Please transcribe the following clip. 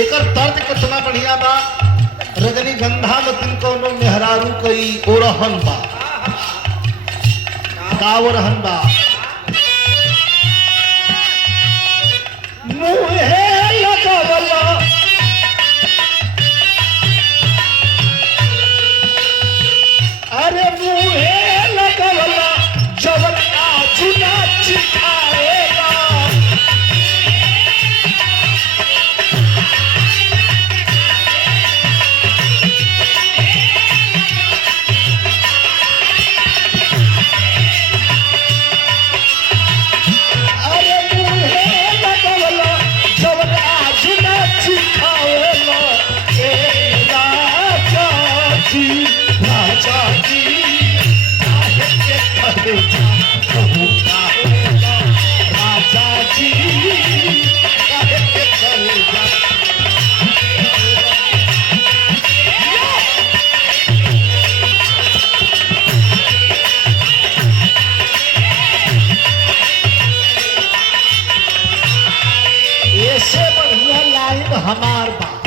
एकर तर्क कितना बढ़िया बा। रजनीगंधा में तिन कोनो मेहरारू कई ओरहन बा, का ओरहन बा। मुहे लगवला अरे मुहे लगवला जवन आजू ना चिखाएगा। ऐसे बढ़िया लाइन हमार बा।